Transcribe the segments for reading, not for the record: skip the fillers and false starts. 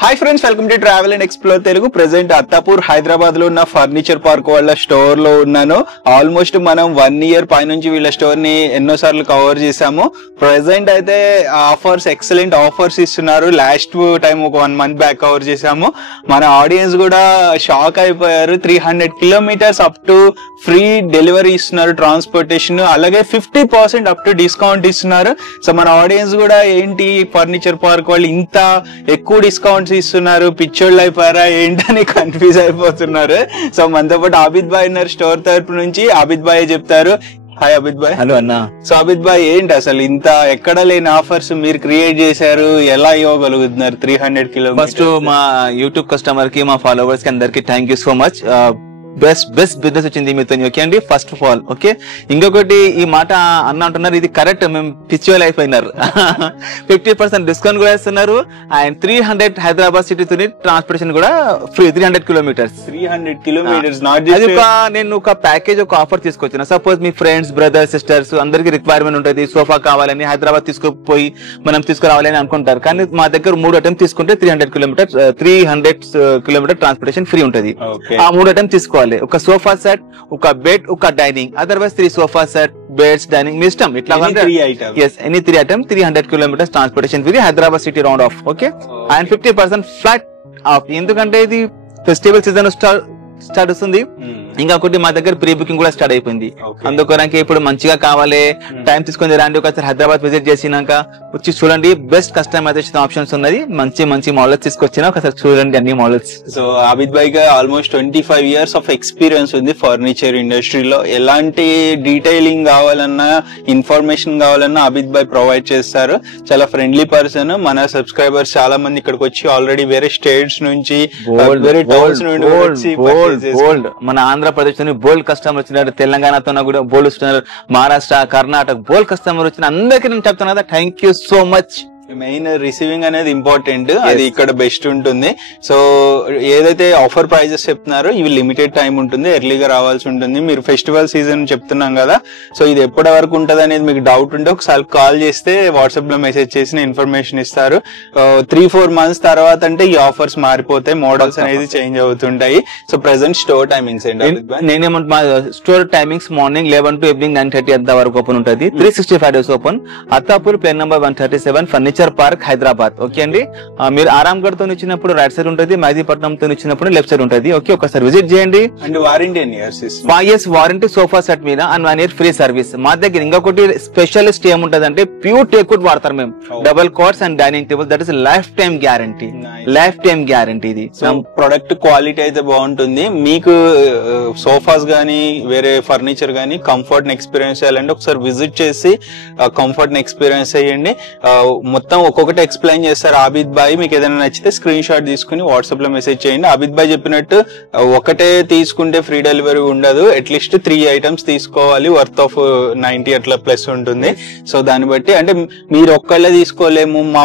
Hi friends, welcome to travel and explore Telugu. Present Attapur Hyderabad లో ఉన్న furniture park వాళ్ళ store లో ఉన్నాను. ఆల్మోస్ట్ మనం 1 ఇయర్ పైనుంచి వీళ్ళ స్టోర్ ని ఎన్నోసార్లు కవర్ చేసాము. ప్రెసెంట్ అయితే ఆఫర్స్, ఎక్సలెంట్ ఆఫర్స్ ఇస్తున్నారు. లాస్ట్ టైం ఒక 1 మంత్ బ్యాక్ కవర్ చేసాము. మన ఆడియన్స్ కూడా షాక్ అయిపోయారు. 300 kilometres up to free delivery ఇస్తున్నారు, ట్రాన్స్పోర్టేషన్, అలాగే 50% అప్ టు డిస్కౌంట్ ఇస్తున్నారు. సో మన ఆడియన్స్ కూడా ఏంటి ఫర్నిచర్ పార్క్ వాళ్ళు ఇంత ఎక్కువ డిస్కౌంట్ ఇస్తున్నారు, పిచ్చోళ్ళు అయిపోయారా ఏంటని కన్ఫ్యూజ్ అయిపోతున్నారు. సో మనతో పాటు ఆబిద్ భాయ్ ఉన్నారు స్టోర్ తరపు నుంచి. ఆబిద్ భాయ్ చెప్తారు. హాయ్ ఆబిద్ భాయ్. హలో అన్న. సో ఆబిద్ భాయ్, ఏంటి అసలు ఇంత ఎక్కడ లేని ఆఫర్స్ మీరు క్రియేట్ చేశారు, ఎలా ఇవ్వగలుగుతున్నారు 300 కిలోమీటర్స్? ఫస్ట్ మా యూట్యూబ్ కస్టమర్ కి, మా ఫాలోవర్స్ కి అందరికి thank you so much. Best business వచ్చింది మీతో, ఓకే అండి. First of all okay. ఇంకొకటి, ఈ మాట అన్న అంటున్నారు, ఇది కరెక్ట్. మేము పిచ్చువల్ అయిపోయినారు. 50% డిస్కౌంట్ కూడా ఇస్తున్నారు. అండ్ 300 హైదరాబాద్ సిటీ తో ట్రాన్స్పోర్టేషన్ కూడా ఫ్రీ. 300 కిలోమీటర్స్. 300 కిలోమీటర్స్. అది నేను ఒక ప్యాకేజ్, ఒక ఆఫర్ తీసుకొచ్చిన. సపోజ్ మీ ఫ్రెండ్స్, బ్రదర్స్, సిస్టర్స్ అందరికి రిక్వైర్మెంట్ ఉంటుంది, సోఫా కావాలని, హైదరాబాద్ తీసుకుపోయి మనం తీసుకురావాలని అనుకుంటారు. కానీ మా దగ్గర 3 అటెంప్ట్ తీసుకుంటే 300 కిలోమీటర్ ట్రాన్స్పోర్టేషన్ ఫ్రీ ఉంటుంది. ఆ 3 అటెంప్ట్ తీసుకోవాలి. ఒక సోఫా సెట్, ఒక బెడ్, ఒక dining. Otherwise 3 sofa set, beds, dining మీ ఇష్టం. ఇట్లా any 3 attempt 300 kilometres transportation free, Hyderabad city round off. Okay. And 50% flat off. ఎందుకంటే ఇది ఫెస్టివల్ సీజన్ స్టార్ట్ వస్తుంది. ఇంకొకటి, మా దగ్గర ప్రీ బుకింగ్ కూడా స్టార్ట్ అయిపోయింది. అందుకోరానికి ఇప్పుడు మంచిగా కావాలి, టైం తీసుకొని రండి. ఒకసారి హైదరాబాద్ విజిట్ చేసినాక వచ్చి చూడండి. బెస్ట్ కస్టమైజేషన్ ఆప్షన్స్ ఉన్నది. మంచి మోడల్స్ తీసుకొచ్చినా ఒకసారి చూడండి అన్ని మోడల్స్. సో ఆబిద్ భాయ్ గా ఆల్మోస్ట్ 25 ఇయర్స్ ఆఫ్ ఎక్స్పీరియన్స్ ఉంది ఫర్నిచర్ ఇండస్ట్రీలో. ఎలాంటి డీటెయిలింగ్ కావాలన్నా, ఇన్ఫర్మేషన్ కావాలన్నా ఆబిద్ భాయ్ ప్రొవైడ్ చేస్తారు. చాలా ఫ్రెండ్లీ పర్సన్. మన సబ్స్క్రైబర్స్ చాలా మంది ఇక్కడికి వచ్చి ఆల్రెడీ వేరే స్టేట్స్ నుంచి, వేరే టౌన్స్ నుండి మన ఆంధ్రప్రదేశ్ లోని బోల్డ్ కస్టమర్ వచ్చినారు, తెలంగాణతో కూడా బోల్డ్ వస్తున్నారు, మహారాష్ట్ర, కర్ణాటక బోల్డ్ కస్టమర్ వచ్చిన అందరికీ నేను చెప్తున్నా కదా, thank you so much. Main receiving అనేది ఇంపార్టెంట్. అది ఇక్కడ బెస్ట్ ఉంటుంది. సో ఏదైతే ఆఫర్ ప్రైజెస్ చెప్తున్నారో ఇవి లిమిటెడ్ టైం ఉంటుంది, ఎర్లీగా రావాల్సి ఉంటుంది. మీరు ఫెస్టివల్ సీజన్ చెప్తున్నాం కదా, సో ఇది ఎప్పటి వరకు ఉంటుంది అనేది మీకు డౌట్ ఉంటే ఒకసారి కాల్ చేస్తే వాట్సాప్ లో మెసేజ్ చేసిన ఇన్ఫర్మేషన్ ఇస్తారు. 3-4 మంత్స్ తర్వాత అంటే ఈ ఆఫర్స్ మారిపోతాయి, మోడల్స్ అనేది చేంజ్ అవుతుంటాయి. సో ప్రెసెంట్ స్టోర్ టైమింగ్స్ ఏంటి? నేనేమంటే మా store timings morning 11 to evening 9:30 అంత వరకు ఓపెన్ ఉంటుంది. 365 days ఓపెన్. అత్తాపూర్ ప్లేన్ number 137, furniture park, Hyderabad. Okay అండి. మీరు ఆరాంగఢ్ తో ఇచ్చినప్పుడు రైట్ సైడ్ ఉంటుంది, మెహదీపట్నం తో ఇచ్చినప్పుడు లెఫ్ట్ సైడ్ ఉంటుంది. ఓకే, ఒకసారి విజిట్ చేయండి. And warranty 5 years warranty sofa set మీద, అండ్ 1 year ఫ్రీ సర్వీస్. మా దగ్గర ఇంకొకటి స్పెషలిస్ట్ ఏముంటది అంటే ప్యూర్ టేక్వుడ్ వాడతారు మేము. Double cards and dining table, that is life time guarantee. Life time guarantee ఇది. ప్రొడక్ట్ క్వాలిటీ అయితే బాగుంటుంది. మీకు సోఫాస్ గానీ, వేరే ఫర్నిచర్ గానీ కంఫర్ట్ ని ఎక్స్పీరియన్స్ చేయాలంటే ఒకసారి విజిట్ చేసి కంఫర్ట్ ని ఎక్స్పీరియన్స్ చేయండి. మొత్తం ఒక్కొక్కటి ఎక్స్ప్లెయిన్ చేస్తారు ఆబిద్ భాయ్. మీకు ఏదైనా నచ్చితే స్క్రీన్ షాట్ తీసుకుని వాట్సాప్ లో మెసేజ్ చేయండి. ఆబిద్ భాయ్ చెప్పినట్టు ఒకటే తీసుకుంటే ఫ్రీ డెలివరీ ఉండదు, అట్లీస్ట్ 3 items తీసుకోవాలి, వర్త్ ఆఫ్ 90 అట్లా ప్లస్ ఉంటుంది. సో దాన్ని బట్టి అంటే మీరు ఒక్కళ్ళే తీసుకోలేము, మా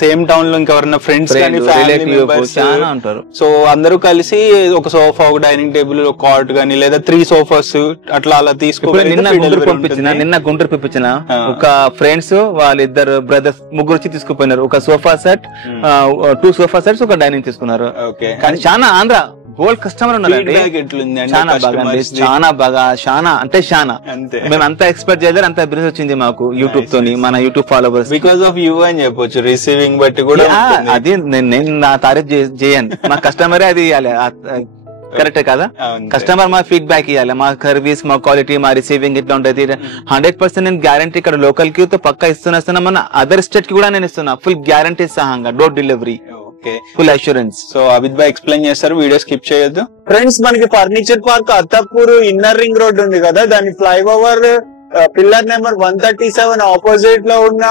సేమ్ టౌన్ లో ఇంకెవరైనా ఫ్రెండ్స్ కానీ, ఫ్యామిలీ మెంబర్స్ ఉంటారు. సో అందరూ కలిసి ఒక సోఫా, ఒక డైనింగ్ టేబుల్, ఒక కాట్ గానీ, లేదా 3 సోఫాస్ అలా తీసుకోవాలి. నిన్న గుంటూరు పంపించిన ఒక ఫ్రెండ్స్, వాళ్ళిద్దరు బ్రదర్స్, ముగ్గురు వచ్చి తీసుకుపోయినారు. ఒక సోఫా సెట్, 2 సోఫా సెట్స్, ఒక డైనింగ్ తీసుకున్నారు. కానీ చాలా ఆంధ్ర గోల్డ్ కస్టమర్ ఉన్నారు. చాలా బాగా, చాలా అంటే చాలా. మేము అంతా ఎక్స్పెక్ట్ చేయలేదు, అంత బిజినెస్ వచ్చింది మాకు యూట్యూబ్ తోని, మన YouTube followers. Because of you అని చెప్పొచ్చు, రిసీవింగ్ బట్టి కూడా. అది నేను నా తారీఫ్ చేయను, మా కస్టమరే అది ఇవ్వాలి. కరెక్టే కదా? కస్టమర్ మా ఫీడ్బ్యాక్ ఇవ్వాలి, మా సర్వీస్, మా క్వాలిటీ, మా రిసీవింగ్ ఇట్లా ఉంటది. 100% నేను గ్యారంటీ ఇక్కడ లోకల్ కి పక్కా ఇస్తున్నా, మన అదర్ స్టేట్ కి కూడా నేను ఇస్తున్నా. ఫుల్ గ్యారంటీ సహంగా, door delivery, full assurance. So Abid bhai explain చేస్తారు, వీడియో స్కిప్ చేయొద్దు. ఫ్రెండ్స్, మనకి furniture park Attapur inner ring road ఉంది కదా, దాని ఫ్లైఓవర్ పిల్లర్ నెంబర్ 137 ఆపోజిట్ లో ఉన్న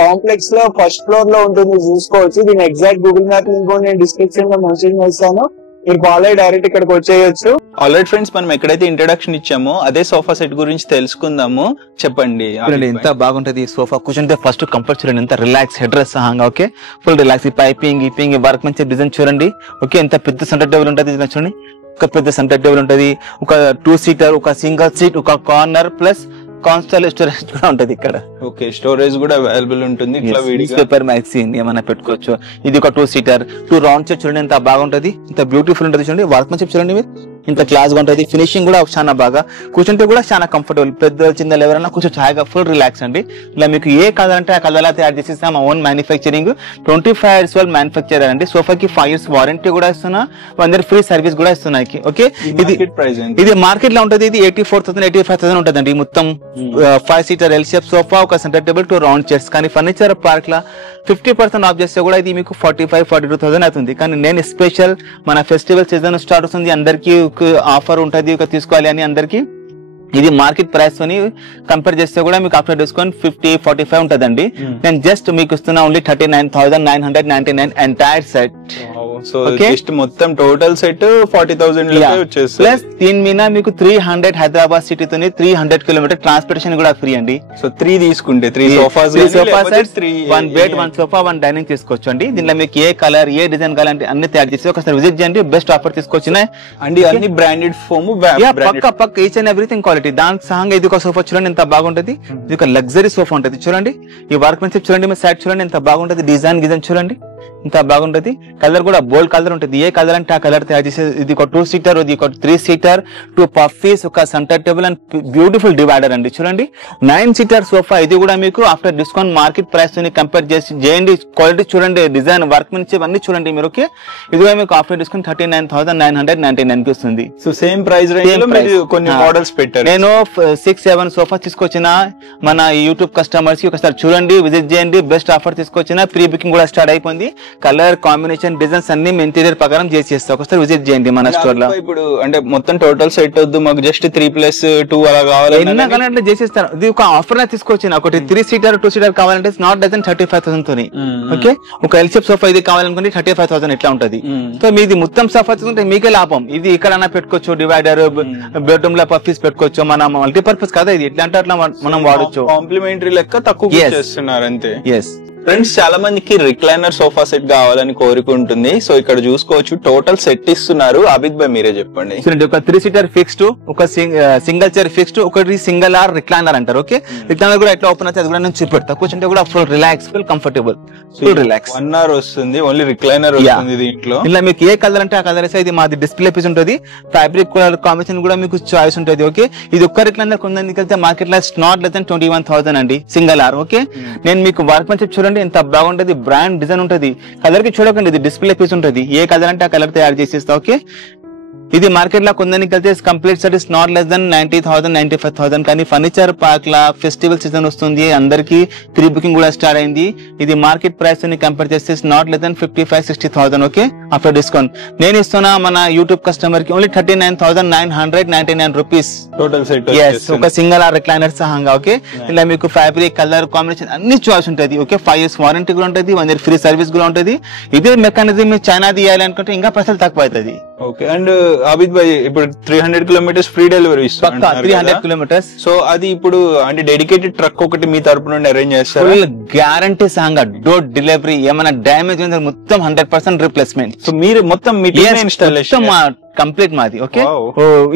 కాంప్లెక్స్ లో ఫస్ట్ ఫ్లోర్ లో ఉంటుంది, చూసుకోవచ్చు. దీని ఎగ్జాక్ట్ గూగుల్ మ్యాప్ లింక్ నేను డిస్క్రిప్షన్ లో మెన్షన్ చేస్తాను, మీరు ఫాలో అయ్యి డైరెక్ట్ ఇక్కడికి వచ్చేయచ్చు. ఆల్రెడీ ఫ్రెండ్స్, మనం ఎక్కడైతే ఇంట్రడక్షన్ ఇచ్చామో అదే సోఫా సెట్ గురించి తెలుసుకుందాము. చెప్పండి. ఎంత బాగుంటది సోఫా, కూర్చుంటే ఫస్ట్ కంఫర్ట్ చూడండి, ఎంత రిలాక్స్, హెడ్ రెస్ట్ సహంగా. Okay, full relax. ఈ పైపింగ్, వర్క్ మంచి డిజైన్ చూడండి. ఓకే, ఎంత పెద్ద సెంటర్ టేబుల్ ఉంటుంది చూడండి. ఒక పెద్ద సెంటర్ టేబుల్ ఉంటది, ఒక 2 seater, ఒక సింగిల్ సీట్, ఒక కార్నర్ ప్లస్ కాన్స్టల్ స్టోరేజ్ కూడా ఉంటది ఇక్కడ. ఓకే, స్టోరేజ్ కూడా అవైలబుల్ ఉంటుంది. ఇట్లా పేపర్ మ్యాగజైన్ ఏమైనా పెట్టుకోవచ్చు. ఇది ఒక 2 సీటర్ 2 రౌండ్ చైర్ చూడండి ఎంత బాగుంటది, ఇంత బ్యూటిఫుల్ ఉంటుంది చూడండి. వర్క్మెన్షిప్ చూడండి మీరు, ఇంత క్లాస్ గా ఉంటది. ఫినిషింగ్ కూడా చాలా బాగా, కూర్చుంటే కూడా చాలా కంఫర్టబుల్. పెద్ద చిన్న ఎవరైనా కొంచెం ఛాయగా ఫుల్ రిలాక్స్ అండి. ఇలా మీకు ఏ కలర్ అంటే ఆ కలర్ లా తయారు చేసేస్తాం. ఓన్ మ్యానుఫ్యాక్చరింగ్, 25 years వాళ్ళు మ్యానుఫ్యాక్చర్ అండి. సోఫాకి 5 years వారంటీ కూడా ఇస్తున్నా, 1 year ఫ్రీ సర్వీస్ కూడా ఇస్తున్నాయి. ఓకే, ఇది మార్కెట్ లో ఉంటది. ఇది 84,000 85,000 ఉంటదండి మొత్తం. 5 seater ఎల్ షేప్ సోఫా, ఒక సెంటర్ టేబుల్, 2 రౌండ్ చైర్స్. కానీ ఫర్నిచర్ పార్క్ లా 50% ఆఫ్ చేస్తే కూడా ఇది మీకు 45-42,000 అవుతుంది. కానీ నేను స్పెషల్ మన ఫెస్టివల్ సీజన్ స్టార్ట్ అవుతుంది, అందరికి ఆఫర్ ఉంటది తీసుకోవాలి అని అందరికి. ఇది మార్కెట్ ప్రైస్ తోని కంపేర్ చేస్తే కూడా మీకు ఆఫ్టర్ డిస్కౌంట్ 50-45 ఉంటదండి. నేను జస్ట్ మీకు ఇస్తున్నా only 39,999 entire set. So just మొత్తం టోటల్ సెట్ 40,000 వచ్చేసి ప్లస్ దీని మీద మీకు 300 హైదరాబాద్ సిటీ తోని 300 కిలోమీటర్ ట్రాన్స్పోర్టేషన్ కూడా ఫ్రీ అండి. సో 3 తీసుకుంటే 3 సోఫాస్, 1 బెడ్ 1 సోఫా 1 డైనింగ్ తీసుకోవచ్చు అండి. దీనిలో మీకు ఏ కలర్ ఏ డిజైన్ కావాలంటే అన్ని తయారు చేసి ఒకసారి విజిట్ చేయండి. బెస్ట్ ఆఫర్ తీసుకొచ్చినాయి అండి. అన్ని బ్రాండెడ్ ఫోమ్, పక్క ఈచ్ అండ్ ఎవ్రీథింగ్ క్వాలిటీ. దానికి సహంగా ఇది ఒక సోఫా చూడండి ఎంత బాగుంటది. ఇది ఒక లగ్జరీ సోఫా ఉంటది చూడండి. ఈ వర్క్మెన్షిప్ చూడండి, మీ సైడ్ చూడండి ఎంత బాగుంటది. డిజైన్ చూడండి ఇంత బాగుంటది. కలర్ కూడా బోల్డ్ కలర్ ఉంటుంది. ఏ కలర్ అంటే ఆ కలర్ తయారు చేసేది. ఇది ఒక 2 seater, ఇది ఒక 3 seater, 2 పఫీస్, ఒక centre table and beautiful divider అండి చూడండి. 9 seater సోఫా. ఇది కూడా మీకు ఆఫ్టర్ డిస్కౌంట్ మార్కెట్ ప్రైస్ తో కంపేర్ చేయండి. క్వాలిటీ చూడండి, డిజైన్, వర్క్మెన్షిప్ అన్ని చూడండి మీరు. ఓకే, ఇది కూడా మీకు ఆఫ్టర్ డిస్కౌంట్ 39,999 కి వస్తుంది. సో సేమ్ ప్రైస్ రేంజ్ లో మీరు కొన్ని మోడల్స్ పెట్టారు. నేను 6-7 సోఫా తీసుకొచ్చిన మన యూట్యూబ్ కస్టమర్స్ కి ఒకసారి చూడండి, విజిట్ చేయండి. బెస్ట్ ఆఫర్ తీసుకొచ్చిన, ప్రీ బుకింగ్ కూడా స్టార్ట్ అయిపోయింది. కలర్ కాంబినేషన్, డిజైన్స్ అన్ని ఇంటీరియర్ ప్రకారం చేసేస్తాం. ఒకసారి విజిట్ చేయండి మన స్టోర్ లో. ఇప్పుడు అంటే మొత్తం టోటల్ సెట్ వద్దు, మాకు జస్ట్ 3+2 అలా కావాలంటే చేసేస్తాను. ఇది ఒక ఆఫర్ లా తీసుకొచ్చిన. ఒకటి 3 seater 2 seater కావాలంటే నాట్ డజన్ 35,000 తోని. ఓకే, ఒక ఎల్ షేప్ సోఫా ఇది కావాలనుకుంటే 35,000 ఇట్లా ఉంటది. సో మీది మొత్తం సోఫా తీసుకుంటే మీకే లాభం. ఇది ఇక్కడ పెట్టుకోవచ్చు, డివైడర్, బెడ్రూమ్ లో పఫీస్ పెట్టుకోవచ్చు. మన మల్టీపర్పస్ కదా ఇది, ఎట్లా అంటే అట్లా మనం వాడచ్చు. కాంప్లిమెంటరీ లెక్క తక్కువ చేస్తున్నారు అంతే. ఎస్ ఫ్రెండ్స్, చాలా మందికి రిక్లైనర్ సోఫా సెట్ కావాలని కోరిక ఉంటుంది. సో ఇక్కడ చూసుకోవచ్చు టోటల్ సెట్ ఇస్తున్నారు. అబిద్ భాయ్ మీరే చెప్పండి. ఒక 3 seater ఫిక్స్డ్, ఒక సింగిల్ చైర్ ఫిక్స్డ్, ఒకటి సింగిల్ ఆర్ రిక్లైనర్ అంటారు. ఓకే, రిక్లైనర్ కూడా ఎట్లా ఓపెన్ అవుతుంది అది కూడా నేను చూపెడతా. కూర్చుంటే కూడా full relax, full comfortable, full relax. 1 hour వస్తుంది, ఓన్లీ రిక్లైనర్ వస్తుంది దీంట్లో. ఇలా మీకు ఏ కలర్ అంటే ఆ కలర్ వేస్తే ఇది మాది డిస్ప్లే పీస్ ఉంటుంది. ఫ్యాబ్రిక్ కలర్ కాంబినేషన్ కూడా మీకు చాయిస్ ఉంటుంది. ఓకే, ఇది ఒక్క రిక్లైనర్ కొందని వెళ్తే మార్కెట్ లో నాట్ లెస్ దెన్ 21,000 అండి సింగిల్ ఆర్. ఓకే, నేను మీకు వర్క్మెన్షిప్ చూడండి ఎంత బాగుంటది. బ్రాండ్ డిజైన్ ఉంటది. కలర్ కి చూడకండి, ఇది డిస్ప్లే పీస్ ఉంటది. ఏ కలర్ అంటే ఆ కలర్ తయారు చేసేస్తా. ఓకే, ఇది మార్కెట్ లో కొందరికి వెళ్తే complete set is not less then 90,000 95,000. కానీ ఫర్నిచర్ పార్క్ లా ఫెస్టివల్ సీజన్ వస్తుంది, అందరికి ప్రీ బుకింగ్ కూడా స్టార్ట్ అయింది. ఇది మార్కెట్ ప్రైస్ ని కంపేర్ చేస్తే not less then 55-60,000. Okay, after discount నేను ఇస్తున్నా మన యూట్యూబ్ కస్టమర్ కి ఓన్లీ 39,999 రూపీస్ టోటల్ సెట్. ఒక సింగిల్ ఆర్ రిక్లైనర్ సహంగా. ఓకే, ఇలా మీకు ఫ్యాబ్రిక్, కలర్ కాంబినేషన్ అన్ని చాయిస్ ఉంటుంది. ఓకే, 5 years వారంటీ కూడా ఉంటుంది, 1 year ఫ్రీ సర్వీస్ కూడా ఉంటుంది. ఇదే మెకానిజం మీరు చైనా తీయాలి అనుకుంటే ఇంకా పైసలు తక్కువ అవుతుంది. ఓకే, అండ్ అబిద్ భాయ్ ఇప్పుడు 300 kilometers ఫ్రీ డెలివరీ ఇస్తారు. 300 kilometers. సో అది ఇప్పుడు అంటే డెడికేటెడ్ ట్రక్ ఒకటి మీ తరపు నుండి అరేంజ్ చేస్తారు. ఫుల్ గ్యారంటీ సహంగా డోర్ డెలివరీ. ఏమైనా డ్యామేజ్ ఉంది మొత్తం 100% రిప్లేస్మెంట్. సో మీరు మొత్తం ఇన్స్టాలేషన్ కంప్లీట్ మాది. ఓకే,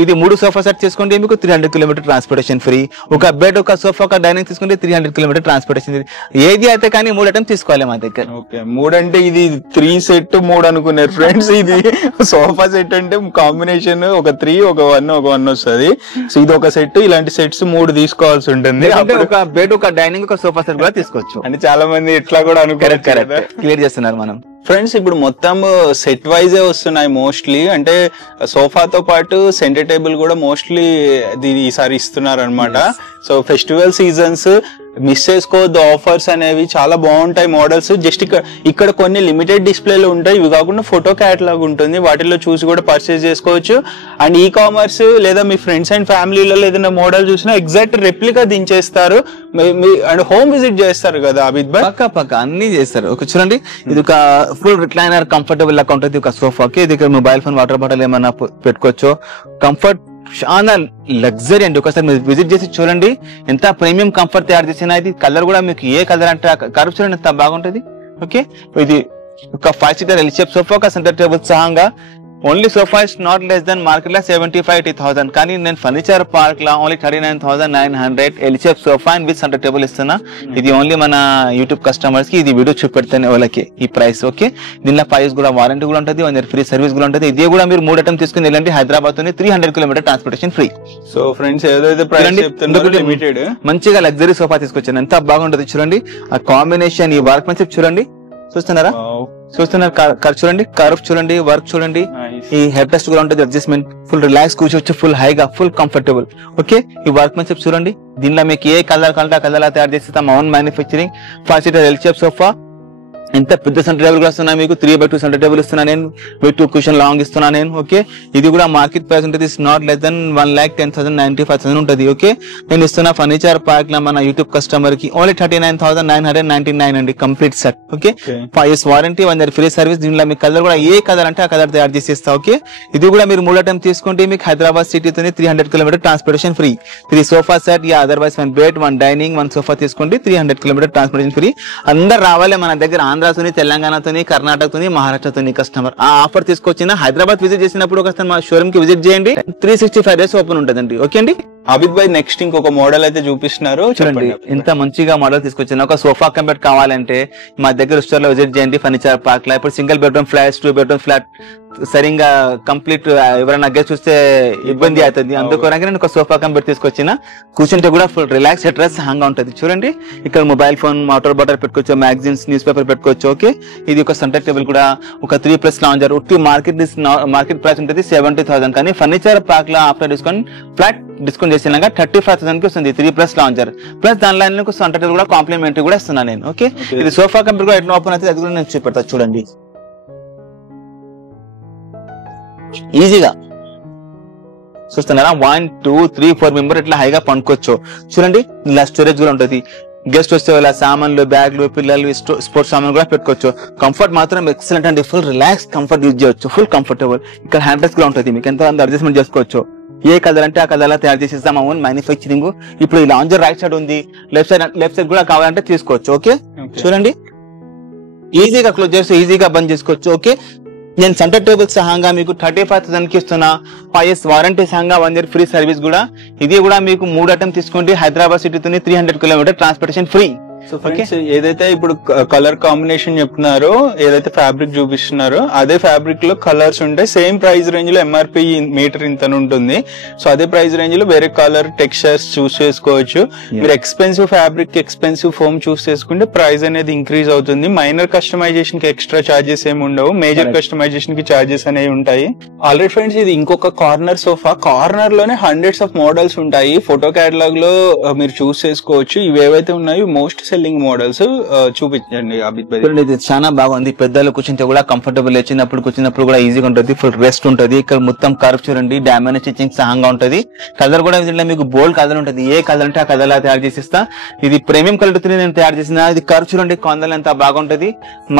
ఇది 3 సోఫా సెట్ తీసుకుంటే మీకు 300 kilometer ట్రాన్స్పోర్టేషన్ ఫ్రీ. ఒక బెడ్, ఒక సోఫా, ఒక డైనింగ్ తీసుకుంటే 300 kilometer ట్రాన్స్పోర్టేషన్ ఫ్రీ. ఏది అయితే కానీ 3 ఐటమ్ తీసుకోవాలి మా దగ్గర. ఓకే, 3 అంటే ఇది 3 సెట్ 3 అనుకున్నారు ఫ్రెండ్స్. ఇది సోఫా సెట్ అంటే కాంబినేషన్ ఒక 3, ఒక 1 వస్తుంది. సో ఇది ఒక సెట్. ఇలాంటి సెట్స్ 3 తీసుకోవాల్సి ఉంటుంది. ఒక బెడ్, ఒక డైనింగ్, ఒక సోఫా సెట్ కూడా తీసుకోవచ్చు. అంటే చాలా మంది ఇట్లా కూడా అనుకోరు. క్లియర్ చేస్తున్నారు మనం. ఫ్రెండ్స్, ఇప్పుడు మొత్తం సెట్ వైజే వస్తున్నాయి మోస్ట్లీ. అంటే సోఫాతో పాటు సెంటర్ టేబుల్ కూడా మోస్ట్లీ ఈసారి ఇస్తున్నారు అనమాట. సో ఫెస్టివల్ సీజన్స్ మిస్ చేసుకోవద్దు. ఆఫర్స్ అనేవి చాలా బాగుంటాయి. మోడల్స్ జస్ట్ ఇక్కడ కొన్ని లిమిటెడ్ డిస్ప్లేలు ఉంటాయి. ఇవి కాకుండా ఫోటో క్యాటలాగ్ ఉంటుంది, వాటిల్లో చూసి కూడా పర్చేస్ చేసుకోవచ్చు. అండ్ ఈ కామర్స్ లేదా మీ ఫ్రెండ్స్ అండ్ ఫ్యామిలీలో ఏదైనా మోడల్ చూసినా ఎగ్జాక్ట్ రెప్లికా దించేస్తారు. అండ్ హోమ్ విజిట్ చేస్తారు కదా అబిద్ భాయ్. పక్క అన్ని చేస్తారు. ఒక చూడండి, ఇది ఒక ఫుల్ రిక్లైనర్ కంఫర్టబుల్ లాగా ఉంటుంది. ఒక సోఫాకి ఇది మొబైల్ ఫోన్, వాటర్ బాటిల్ ఏమైనా పెట్టుకోవచ్చు. కంఫర్ట్ చాలా లగ్జరీ అండి. ఒకసారి మీరు విజిట్ చేసి చూడండి ఎంత ప్రీమియం కంఫర్ట్ తయారు చేసిన. ఇది కలర్ కూడా మీకు ఏ కలర్ అంటే కలర్ చూడండి ఎంత బాగుంటది. ఓకే, ఇది ఒక 5 seater ఎల్ షేప్ సోఫా, ఒక సెంటర్ టేబుల్ సహంగా only sofa is not less than market లో 75-80,000, కానీ నేను ఫర్నిచర్ పార్క్ లో only 39,900 L shape sofa and with centre table ఇస్తున్నా. ఇది ఓన్లీ మన యూట్యూబ్ కస్టమర్స్ కి ఇది వీడియో చూపెడతాను వాళ్ళకి ఈ ప్రైస్. ఓకే, దీనిలో 5 years కూడా వారంటీ కూడా ఉంటుంది, 1 year ఫ్రీ సర్వీస్ కూడా ఉంటుంది. ఇది కూడా మీరు 3 items తీసుకుని వెళ్ళండి హైదరాబాద్ తోని 300 kilometer transportation free. So friends ఏదైతే ప్రైస్ చెప్తున్నారో లిమిటెడ్ మంచిగా లగ్జరీ సోఫా తీసుకొచ్చాను, ఎంత బాగుంటుంది చూడండి. ఆ కాంబినేషన్, ఈ వర్క్ మెన్షిప్ చూడండి, చూస్తున్నారు చూడండి, కర్వ్ చూడండి, వర్క్ చూడండి. ఈ హెడ్ రెస్ట్ కూడా ఉంటుంది, అడ్జస్ట్మెంట్, ఫుల్ రిలాక్స్ కూర్చోవచ్చు, ఫుల్ హైగా, ఫుల్ కంఫర్టబుల్. ఓకే, ఈ వర్క్ మెన్షిప్ చూడండి. దీనిలో మీకు ఏ కలర్ కావాలంటే ఆ కలర్ తయారు చేస్తాం, own manufacturing. 5 seater L shape sofa, ఎంత పెద్ద సెంటర్ టేబుల్ కూడా ఇస్తున్నా మీకు, 3x2 సెంటర్ టేబుల్ ఇస్తున్నా నేను, విత్ 2 cushion లాంగ్ ఇస్తున్నా నేను. ఓకే, ఇది కూడా మార్కెట్ ప్రైస్ ఉంటుంది నాట్ లెస్ దెన్ 1,10,95,000 ఉంటుంది. ఓకే, నేను ఇస్తున్న ఫర్నిచర్ పార్క్ లో మన యూట్యూబ్ కస్టమర్ కి ఓన్లీ 39,999 అండి complete set. Okay, 5 years warranty, 1 year free service. దీనిలో మీకు కలర్ కూడా ఏ కలర్ అంటే ఆ కలర్ తయారు చేసి ఇస్తా. ఓకే, ఇది కూడా మీరు 3 items తీసుకుంటే మీకు హైదరాబాద్ సిటీతో 300 kilometer transportation free. 3 sofa set, యా అదర్వైజ్ 1 bed, 1 dining, 1 sofa తీసుకుంటే 300 kilometer ట్రాన్స్పోర్టేషన్ ఫ్రీ. అందరు రావాలి మన దగ్గర, ఆంధ్రతోని, తెలంగాణతోని, కర్ణాటకతోని, మహారాష్ట్రతోని కస్టమర్. ఆ ఆఫర్ తీసుకొచ్చిన హైదరాబాద్ విజిట్ చేసినప్పుడు ఒకసారి మా షోరూమ్ కి విజిట్ చేయండి. 365 days ఓపెన్ ఉంటుందండి. ఓకే అండి. అబిద్ భాయ్ నెక్స్ట్ ఇంకొక మోడల్ అయితే చూపిస్తున్నారు, చూడండి ఎంత మంచిగా మోడల్ తీసుకొచ్చిన. ఒక సోఫా కంపెట్ కావాలంటే మా దగ్గర స్టోర్ లో విజిట్ చేయండి ఫర్నిచర్ పార్క్ లో. ఇప్పుడు single bedroom flats, 2 bedroom flat సరిగా కంప్లీట్ ఎవరైనా గెస్ట్ చూస్తే ఇబ్బంది అవుతుంది, అందుకోరాక నేను ఒక సోఫా కంపెట్ తీసుకొచ్చిన. కూర్చుంటే కూడా ఫుల్ రిలాక్స్, అడ్రస్ హాంగా ఉంటుంది. చూడండి ఇక్కడ మొబైల్ ఫోన్, వాటర్ బాటిల్ పెట్టుకోవచ్చు, మ్యాగజైన్స్, న్యూస్ పేపర్ పెట్టుకోవచ్చు. ఓకే, ఇది ఒక సెంటర్ టేబుల్ కూడా, ఒక 3+ లాంజర్. ఉట్టి మార్కెట్ ప్రైస్ ఉంటుంది 70,000, కానీ ఫర్నిచర్ పార్క్ లో ఆఫ్టర్ డిస్కౌంట్ ఫ్లాట్ డిస్కౌంట్ చేసినాక 35,000 కి వస్తుంది 3+ లాంజర్. ప్లస్ దానిలో సెంటర్ టేబుల్ కూడా కాంప్లిమెంటరీ కూడా ఇస్తున్నాను నేను. ఓకే, ఇది సోఫా కంపెట్ కూడా ఎట్లా ఓపెన్ అవుతుంది అది కూడా నేను చూపెడతా చూడండి. ఈజీగా చూస్తున్నారా, 1, 2, 3, 4 మెంబర్ ఇట్లా హైగా పండుకోవచ్చు. చూడండి ఇలా స్టోరేజ్ కూడా ఉంటుంది. గెస్ట్ వస్తే ఇలా సామాన్లు, బ్యాగ్లు, పిల్లలు, స్పోర్ట్స్ సామాన్లు కూడా పెట్టుకోవచ్చు. కంఫర్ట్ మాత్రం ఎక్సలెంట్ అండి, ఫుల్ రిలాక్స్ కంఫర్ట్ యూజ్ చేయొచ్చు, ఫుల్ కంఫర్టబుల్. ఇక్కడ హ్యాండ్ రెస్ట్ కూడా ఉంటుంది, మీకు ఎంత అడ్జస్ట్మెంట్ చేసుకోవచ్చు. ఏ కలర్ అంటే ఆ కలర్ తయారు చేసేస్తాం, ఓన్ మ్యానుఫ్యాక్చరింగ్. ఇప్పుడు ఈ లాంజర్ రైట్ సైడ్ ఉంది, లెఫ్ట్ సైడ్ కూడా కావాలంటే తీసుకోవచ్చు. ఓకే, చూడండి ఈజీగా క్లోజ్ చేసి ఈజీగా బంద్ చేసుకోవచ్చు. ఓకే, నేను సెంటర్ టేబుల్ సహాగా మీకు 35,000 కి ఇస్తున్నా. 5 years వారంటీ సహాగా 1 year ఫ్రీ సర్వీస్ కూడా. ఇది కూడా మీకు 3 items తీసుకుంటే హైదరాబాద్ సిటీతో 300 kilometer transportation free. So friends ఏదైతే ఇప్పుడు కలర్ కాంబినేషన్ చెప్తున్నారో, ఏదైతే ఫ్యాబ్రిక్ చూపిస్తున్నారో అదే ఫ్యాబ్రిక్ లో కలర్స్ ఉంటాయి. సేమ్ ప్రైస్ రేంజ్ లో ఎంఆర్పి మీటర్ ఇంత ఉంటుంది. సో అదే ప్రైస్ రేంజ్ లో వేరే కలర్ టెక్స్చర్స్ చూస్ చేసుకోవచ్చు. మీరు ఎక్స్పెన్సివ్ ఫ్యాబ్రిక్, ఎక్స్పెన్సివ్ ఫోమ్ చూస్ చేసుకుంటే ప్రైస్ అనేది ఇంక్రీజ్ అవుతుంది. మైనర్ కస్టమైజేషన్ కి ఎక్స్ట్రా చార్జెస్ ఏమి ఉండవు, మేజర్ కస్టమైజేషన్ కి చార్జెస్ అనేవి ఉంటాయి. ఆల్రెడీ ఫ్రెండ్స్ ఇది ఇంకొక కార్నర్ సోఫా. కార్నర్ లోనే hundreds of మోడల్స్ ఉంటాయి. ఫోటో కేటలాగ్ లో మీరు చూస్ చేసుకోవచ్చు. ఇవి ఏవైతే ఉన్నాయో మోస్ట్ సెల్లింగ్ మోడల్స్ చూపించండి అబిద్ భాయ్. ఇది చాలా బాగుంది, పెద్దలు కూర్చుంటే కూడా కంఫర్టబుల్, కూర్చున్నప్పుడు కూడా ఈజీగా ఉంటుంది, ఫుల్ రెస్ట్ ఉంటుంది. ఇక్కడ మొత్తం కర్వ్ చూడండి, డైమండ్ స్టిచ్చింగ్ సహంగా ఉంటుంది. కలర్ కూడా మీకు బోల్డ్ కలర్ ఉంటుంది, ఏ కలర్ అంటే ఆ కలర్ లా తయారు చేసిస్తా. ఇది ప్రీమియం క్వాలిటీ నేను తయారు చేసిన. ఇది కర్వ్ చూడండి, కొందలు ఎంత బాగుంటుంది.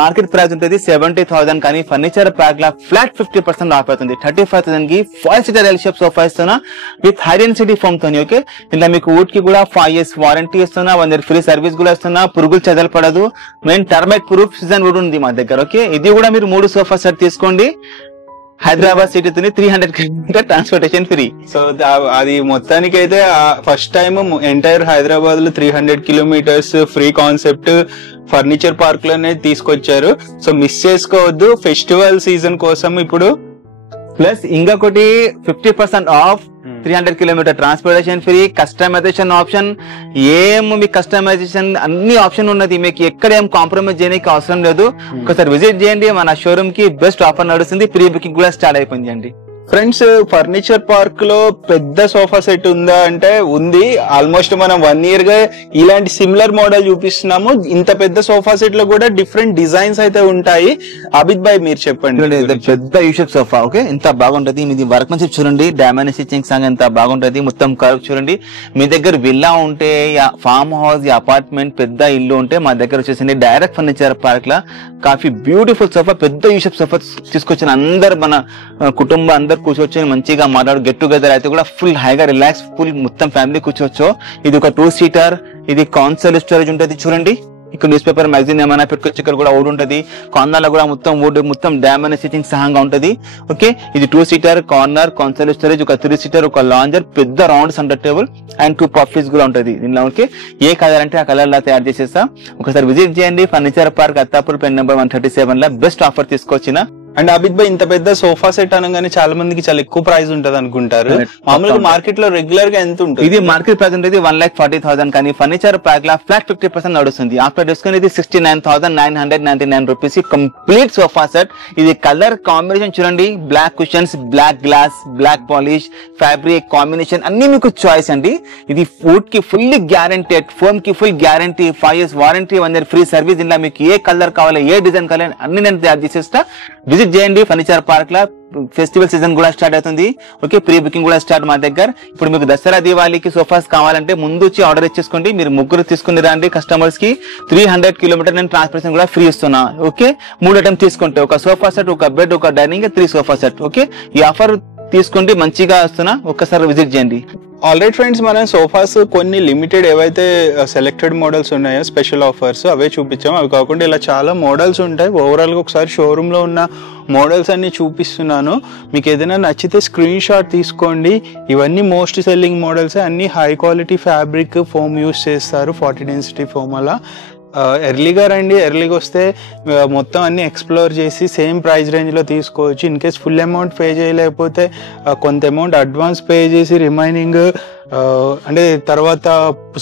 మార్కెట్ ప్రైస్ ఉంటుంది 70,000, కానీ furniture pack law flat 50% of అవుతుంది. 35,000 కి 5 seater ఎల్ షేప్ సోఫా ఇస్తున్నా విత్ హై డెన్సిటీ ఫోమ్ తోని. ఓకే, ఇలా మీకు వుడ్ కి కూడా 5 years వారంటీ ఇస్తున్నా, 1 year ఫ్రీ సర్వీస్ కూడా ఇస్తున్నా. పురుగులు చెదలు పడదు, main termite proof season wood ఉంది మా దగ్గర. ఓకే, ఇది కూడా మీరు 3 sofa set తీసుకోండి హైదరాబాద్ సిటీతో 300 kilometer ట్రాన్స్పోర్టేషన్ ఫ్రీ. సో అది మొత్తానికి అయితే ఫస్ట్ టైం ఎంటైర్ హైదరాబాద్ లో 300 kilometers free concept furniture park లోనే తీసుకొచ్చారు. సో మిస్ చేసుకోవద్దు ఫెస్టివల్ సీజన్ కోసం ఇప్పుడు. ప్లస్ ఇంకొకటి 50% off, 300 kilometer transportation free, customization option. మీ కస్టమైజేషన్ అన్ని ఆప్షన్ ఉన్నది, మీకు ఎక్కడ ఏం కాంప్రమైజ్ చేయడానికి అవసరం లేదు. ఒకసారి విజిట్ చేయండి, మన షోరూమ్ కి బెస్ట్ ఆఫర్ నడుస్తుంది. ప్రీ బుకింగ్ కూడా స్టార్ట్ అయిపోయింది అండి. ఫ్రెండ్స్ ఫర్నిచర్ పార్క్ లో పెద్ద సోఫా సెట్ ఉందా అంటే ఉంది. ఆల్మోస్ట్ మనం 1 year గా ఇలాంటి సిమిలర్ మోడల్ చూపిస్తున్నాము. ఇంత పెద్ద సోఫా సెట్ లో కూడా డిఫరెంట్ డిజైన్స్ అయితే ఉంటాయి. అబిద్ భాయ్ మీరు చెప్పండి. పెద్ద యూషప్ సోఫా. ఓకే, ఎంత బాగుంటది. మీది వర్క్ మంచి చూడండి, డైమండ్ స్టిచ్చింగ్ సాంగ్ ఎంత బాగుంటది. మొత్తం కర్వ్ చూడండి. మీ దగ్గర విల్లా ఉంటే, ఫార్మ్ హౌస్, అపార్ట్మెంట్, పెద్ద ఇల్లు ఉంటే మా దగ్గర వచ్చేసింది డైరెక్ట్ ఫర్నిచర్ పార్క్ లా కాఫీ బ్యూటిఫుల్ సోఫా, పెద్ద యూషప్ సోఫా తీసుకొచ్చిన. అందరు మన కుటుంబం అందరు కూర్చోవచ్చు, మంచిగా మాట్లాడు. గెట్ టుగెదర్ అయితే కూడా ఫుల్ హైగా రిలాక్స్, ఫుల్ మొత్తం ఫ్యామిలీ కూర్చోవచ్చు. ఇది ఒక 2 seater. ఇది కాన్సోల్ స్టోరేజ్ ఉంటుంది చూడండి. ఇక్కడ న్యూస్ పేపర్ మ్యాగజైన్ ఏమైనా పెట్టుకోవచ్చు. ఇక్కడ కూడా వుడ్ ఉంటుంది, కార్నర్ లో కూడా మొత్తం వుడ్, మొత్తం డైమండ్ స్టిచింగ్ సహంగా ఉంటుంది. ఓకే, ఇది 2 సీటర్ కార్నర్ కన్సోల్ స్టోరేజ్, ఒక 3 సీటర్, ఒక లాంజర్, పెద్ద round centre table and 2 puffies కూడా ఉంటుంది దీనిలో. ఓకే, ఏ కలర్ అంటే ఆ కలర్ లా తయారు చేసేస్తా. ఒకసారి విజిట్ చేయండి. Furniture park Attapur pen number 137 లో బెస్ట్ ఆఫర్ తీసుకొచ్చిన. అండ్ అబిద్ భాయ్, ఇంత పెద్ద సోఫా సెట్ అనగానే చాలా మందికి చాలా ఎక్కువ ప్రైస్ ఉంటది అనుకుంటారు. మామూలుగా మార్కెట్ లో రెగ్యులర్ గా ఎంత ఉంటుంది? ఇది మార్కెట్ ప్రైస్ ఉంటుంది 1,40,000, కానీ ఫర్నిచర్ ప్యాక్ లా ఫ్లాట్ 50% నడుస్తుంది. ఆఫ్టర్ డిస్కౌంట్ ఇది 69,999 రూపీస్ కంప్లీట్ సోఫా సెట్. ఇది కలర్ కాంబినేషన్ చూడండి, black cushions, black glass, black polish, fabric combination అన్ని మీకు చాయిస్ అండి. ఇది వుడ్ కి ఫుల్లీ గ్యారంటెడ్, ఫోమ్ కి full guarantee, 5 years warranty, 1 year free service. ఇలా మీకు ఏ కలర్ కావాలో, ఏ డిజైన్ కావాలో అన్ని నేను తయారు చేసేస్తా. విజిట్ చేయండి ఫర్నిచర్ పార్క్ లా. ఫెస్టివల్ సీజన్ కూడా స్టార్ట్ అవుతుంది. ఓకే, ప్రీ బుకింగ్ కూడా స్టార్ట్ మా దగ్గర. ఇప్పుడు మీకు దసరా దివాళీకి సోఫాస్ కావాలంటే ముందు వచ్చి ఆర్డర్ ఇచ్చేసుకోండి. మీరు ముగ్గురు తీసుకుని రండి కస్టమర్స్ కి 300 kilometers నేను ట్రాన్స్పోర్టేషన్ కూడా ఫ్రీ ఇస్తున్నా. ఓకే, 3 ఐటమ్స్ తీసుకుంటే ఒక సోఫా సెట్, ఒక బెడ్, ఒక డైనింగ్, 3 సోఫా సెట్. ఓకే, ఈ ఆఫర్ తీసుకోండి, మంచిగా వస్తున్నా. ఒక్కసారి విజిట్ చేయండి. ఆల్రైట్ ఫ్రెండ్స్, మనం సోఫాస్ కొన్ని లిమిటెడ్ ఏవైతే సెలెక్టెడ్ మోడల్స్ ఉన్నాయో స్పెషల్ ఆఫర్స్ అవే చూపించాం. అవి కాకుండా ఇలా చాలా మోడల్స్ ఉంటాయి. ఓవరాల్ గా ఒకసారి షోరూమ్ లో ఉన్న మోడల్స్ అన్ని చూపిస్తున్నాను. మీకు ఏదైనా నచ్చితే స్క్రీన్ షాట్ తీసుకోండి. ఇవన్నీ మోస్ట్ సెల్లింగ్ మోడల్స్, అన్ని high quality fabric foam use చేస్తారు, 40 density ఫోమ్. అలా ఎర్లీగా రండి. ఎర్లీగా వస్తే మొత్తం అన్ని ఎక్స్ప్లోర్ చేసి సేమ్ ప్రైస్ రేంజ్లో తీసుకోవచ్చు. In case full amount pay చేయలేకపోతే కొంత అమౌంట్ అడ్వాన్స్ పే చేసి రిమైనింగ్ అంటే తర్వాత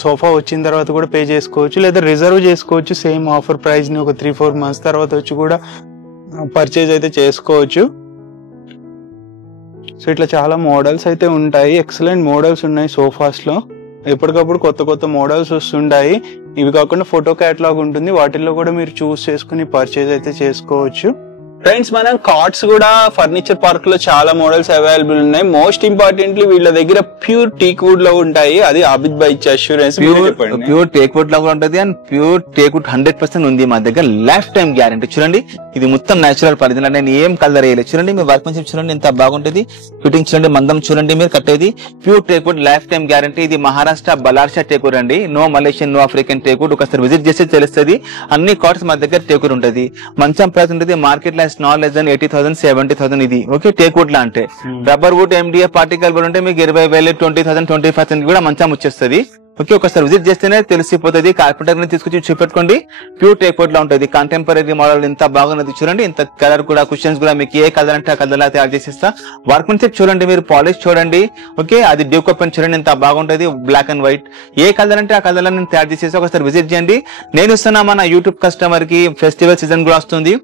సోఫా వచ్చిన తర్వాత కూడా పే చేసుకోవచ్చు, లేదా రిజర్వ్ చేసుకోవచ్చు. సేమ్ ఆఫర్ ప్రైస్ని ఒక 3-4 months తర్వాత వచ్చి కూడా పర్చేజ్ అయితే చేసుకోవచ్చు. సో ఇట్లా చాలా మోడల్స్ అయితే ఉంటాయి. ఎక్సలెంట్ మోడల్స్ ఉన్నాయి సోఫాస్లో. ఎప్పటికప్పుడు కొత్త కొత్త మోడల్స్ వస్తుంటాయి. ఇవి కాకుండా ఫోటో క్యాటలాగ్ ఉంటుంది, వాటిల్లో కూడా మీరు చూస్ చేసుకుని పర్చేజ్ అయితే చేసుకోవచ్చు. ఫ్రెండ్స్, మనం కార్డ్స్ కూడా ఫర్నిచర్ పార్క్ లో చాలా మోడల్స్ అవైలబుల్ ఉన్నాయి. మోస్ట్ ఇంపార్టెంట్లీ వీళ్ళ దగ్గర ప్యూర్ టేక్ వుడ్ లో ఉంటాయి. అది అబిద్ భాయ్ ఇచ్చే అష్యూరెన్స్. ప్యూర్ టేక్ వుడ్ లో కూడా ఉంటుంది అండ్ ప్యూర్ టేక్ వుడ్ 100% ఉంది మా దగ్గర. Life time guarantee. చూడండి, ఇది మొత్తం నేచురల్ పరిధి, నేను ఏం కలర్ వేయలేదు. చూడండి, మీ వర్క్మెన్షిప్ చూడండి ఎంత బాగుంటుంది. ఫిట్టింగ్ చూడండి, మందం చూడండి, మీరు కట్టేది pure teak wood, lifetime guarantee. ఇది మహారాష్ట్ర బలార్షా టేక్ వుడ్ అండి, no Malaysian, no African teak wood. ఒకసారి విజిట్ చేస్తే తెలుస్తుంది. అన్ని కార్డ్స్ మా దగ్గర టేక్ వుడ్ ఉంటుంది. మంచం ప్రైస్ ఉంటుంది మార్కెట్ లో నాట్ లెస్ దెన్ 80,000, 70,000 ఇది. ఓకే, టేక్ వుడ్ లా అంటే rubber wood, MDF particle wood ఉంటే మీకు 20,000, 20,000, 25,000 కూడా మంచం వచ్చేస్తుంది. ఓకే, ఒకసారి విజిట్ చేస్తేనే తెలిసిపోతుంది. కార్పెంటర్ ని తీసుకొచ్చి చూపెట్టుకోండి. ప్యూర్ టేక్ వుడ్ లా ఉంటుంది. కంటెంపరీ మోడల్ ఎంత బాగున్నది చూడండి. ఇంత కలర్ కూడా, కుషన్స్ కూడా మీకు ఏ కలర్ అంటే ఆ కలర్ లా తయారు చేసేస్తా. వర్క్మెన్షిప్ చూడండి, మీరు పాలిష్ చూడండి. ఓకే, అది డ్యూక్ పెన్ చూడండి ఎంత బాగుంటుంది, బ్లాక్ అండ్ వైట్. ఏ కలర్ అంటే ఆ కలర్ లా నేను తయారు చేసేస్తా. ఒకసారి విజిట్ చేయండి. నేను ఇస్తున్నా మన యూట్యూబ్ కస్టమర్ కి, ఫెస్టివల్ సీజన్ కూడా వస్తుంది.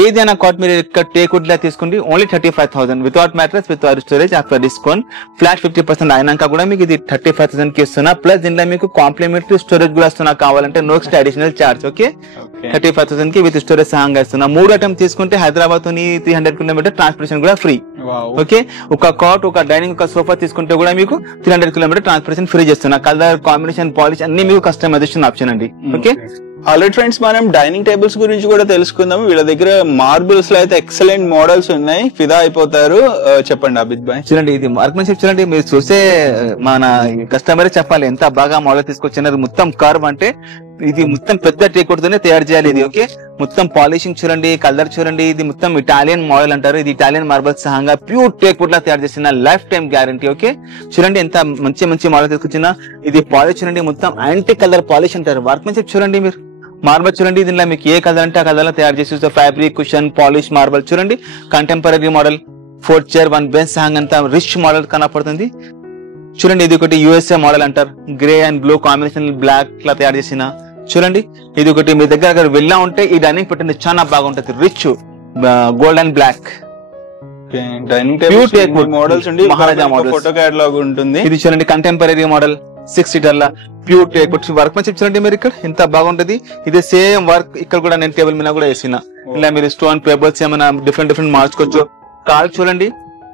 ఏదైనా కాట్ మీరు ఇక్కడ టేక్ వుడ్ లా తీసుకోండి, only 35,000 without mattress, without storage. After discount flat 50% అయినాక కూడా మీకు ఇది 35,000 కి ఇస్తున్నా. ప్లస్ దీనిలో మీకు కాంప్లిమెంటరీ స్టోరేజ్ కూడా ఇస్తున్నా. కావాలంటే no extra additional charge. Okay, 35,000 కి విత్ స్టోరేజ్ సహంగా ఇస్తున్నా. 3 ఐటమ్ తీసుకుంటే హైదరాబాద్ తోని 300 kilometers ట్రాన్స్పోర్టేషన్ కూడా ఫ్రీ. ఓకే, ఒక కాట్, ఒక డైనింగ్, ఒక సోఫా తీసుకుంటే కూడా మీకు 300 kilometers ట్రాన్స్పోర్టేషన్ ఫ్రీ చేస్తున్నా. కలర్ కాంబినేషన్, పాలిష్ అన్ని మీకు కస్టమైజేషన్ ఆప్షన్ అండి. ఓకే, ఆల్రెడీ ఫ్రెండ్స్, మనం డైనింగ్ టేబుల్స్ గురించి కూడా తెలుసుకుందాం. వీళ్ళ దగ్గర మార్బుల్స్ లో అయితే ఎక్సలెంట్ మోడల్స్ ఉన్నాయి, ఫిదా అయిపోతారు. చెప్పండి అబిద్ భాయ్. చూడండి, ఇది వర్క్మెన్షిప్ చూడండి, మీరు చూసే మన కస్టమర్ చెప్పాలి ఎంత బాగా మోడల్ తీసుకొచ్చినారు. మొత్తం కర్వ్ అంటే ఇది మొత్తం పెద్ద టేక్ వుడ్ తోనే తయారు చేయాలి ఇది. ఓకే, మొత్తం పాలిషింగ్ చూడండి, కలర్ చూడండి. ఇది మొత్తం ఇటాలియన్ మోడల్ అంటారు. ఇది ఇటాలియన్ మార్బల్స్ సహంగా ప్యూర్ టేక్ వుడ్ లా తయారు చేసిన లైఫ్ టైం గ్యారంటీ. ఓకే, చూడండి ఎంత మంచి మంచి మోడల్ తీసుకొచ్చిన. ఇది పాలిష్ చూడండి, మొత్తం యాంటీ కలర్ పాలిష్ అంటారు. వర్క్మెన్షిప్ చూడండి, మీరు మార్బల్ చూడండి, దీనిలో మీకు ఏ కలర్ అంటే ఆ కలర్ లో తయారు చేసి ఫ్యాబ్రిక్, కుషన్, పాలిష్ మార్బల్ చూడండి. కంటెంపరీ మోడల్, 4 chair 1 bench సహంగా అంతా రిచ్ మోడల్ కనపడుతుంది. చూడండి, ఇది ఒకటి USA మోడల్ అంటారు. Grey and blue combination black లా తయారు చేసిన. చూడండి, ఇది ఒకటి మీ దగ్గర వెళ్ళా ఉంటే ఈ డైనింగ్ పెట్టండి, చాలా బాగుంటది. Rich gold and black dining table models ఉండి మహారాజా మోడల్ ఫోటో క్యాటలాగ్ ఉంటుంది. ఇది చూడండి, కంటెంపరీ మోడల్ 6 seater లా ప్యూర్ టేక్ వుడ్. వర్క్మెన్షిప్ చూడండి మీరు ఇక్కడ ఎంత బాగుంటది. ఇదే సేమ్ వర్క్ ఇక్కడ కూడా నేను టేబుల్ మీద కూడా వేసిన. ఇలా మీరు స్టోన్ పేపర్స్ ఏమైనా డిఫరెంట్ మార్చుకోవచ్చు. కాల్ చూడండి,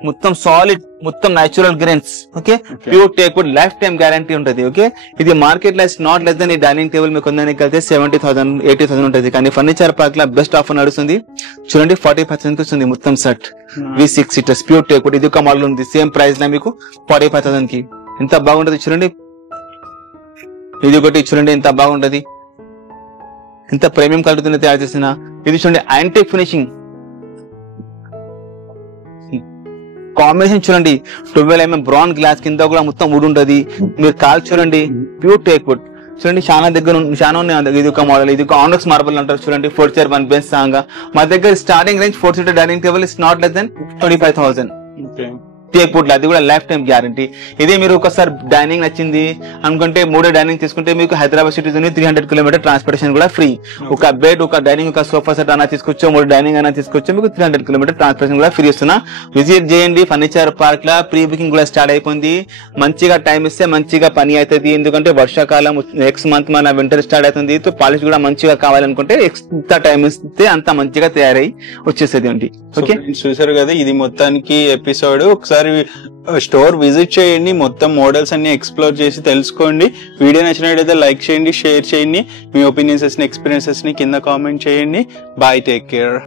మొత్తం సాలిడ్, మొత్తం natural grains. Okay, pure teak wood, lifetime guarantee ఉంటుంది. ఓకే, ఇది మార్కెట్ లో నాట్ లెస్ దెన్ ఈ డైనింగ్ టేబుల్ మీకు ఉందని కలితే 70,000, 80,000 ఉంటుంది. కానీ ఫర్నిచర్ పార్క్ లో బెస్ట్ ఆఫర్ నడుస్తుంది. చూడండి, 40% వస్తుంది మొత్తం set. V6 seaters pure teak would. ఇది ఒక మోడల్ ఉంది సేమ్ ప్రైస్ లో మీకు 45,000 కి. ఎంత బాగుంటది చూడండి. ఇది ఒకటి చూడండి ఎంత బాగుంటది. ఇంత ప్రీమియం క్వాలిటీతో తయారు చేసిన. ఇది చూడండి యాంటిక్ ఫినిషింగ్ కాంబినేషన్ చూడండి. 12mm బ్రౌన్ గ్లాస్ కింద కూడా మొత్తం వుడ్ ఉంటది. మీరు కాల్ చూడండి ప్యూర్ టేక్ వుడ్ చూడండి. చాలా దగ్గర చాలా ఉన్నాయి. ఇది ఒక మోడల్, ఇది ఒక ఆనక్స్ మార్బల్ అంటారు చూడండి. 4 chair 1 bench సాంగా మా దగ్గర starting range 4 seater dining table is not less then 25,000. Teak wood అది కూడా లైఫ్ టైం గ్యారంటీ. ఇదే మీరు ఒకసారి డైనింగ్ నచ్చింది అనుకుంటే 3 డైనింగ్ తీసుకుంటే మీకు హైదరాబాద్ సిటీ 300 km ట్రాన్స్పోర్టేషన్ కూడా ఫ్రీ. ఒక బెడ్, ఒక డైనింగ్, ఒక సోఫా సెట్ అయినా తీసుకోవచ్చు, 3 డైనింగ్ అయినా తీసుకోవచ్చు, మీకు 300 km ట్రాన్స్పోర్టేషన్ కూడా ఫ్రీ ఇస్తున్నా. విజిట్ చేయండి ఫర్నిచర్ పార్క్ లా. ప్రీ బుకింగ్ కూడా స్టార్ట్ అయిపోయింది. మంచిగా టైం ఇస్తే మంచిగా పని అవుతుంది. ఎందుకంటే వర్షాకాలం నెక్స్ట్ మంత్ మన వింటర్ స్టార్ట్ అవుతుంది. పాలిష్ కూడా మంచిగా కావాలనుకుంటే ఎంత టైం ఇస్తే అంత మంచిగా తయారై వచ్చేసేది అండి. ఓకే చూసారు కదా, ఇది మొత్తానికి ఎపిసోడ్. ఒకసారి స్టోర్ విజిట్ చేయండి, మొత్తం మోడల్స్ అన్ని ఎక్స్ప్లోర్ చేసి తెలుసుకోండి. వీడియో నచ్చినట్లయితే లైక్ చేయండి, షేర్ చేయండి. మీ ఒపీనియన్స్ ని, ఎక్స్పీరియన్సెస్ ని కింద కామెంట్ చేయండి. Bye, take care.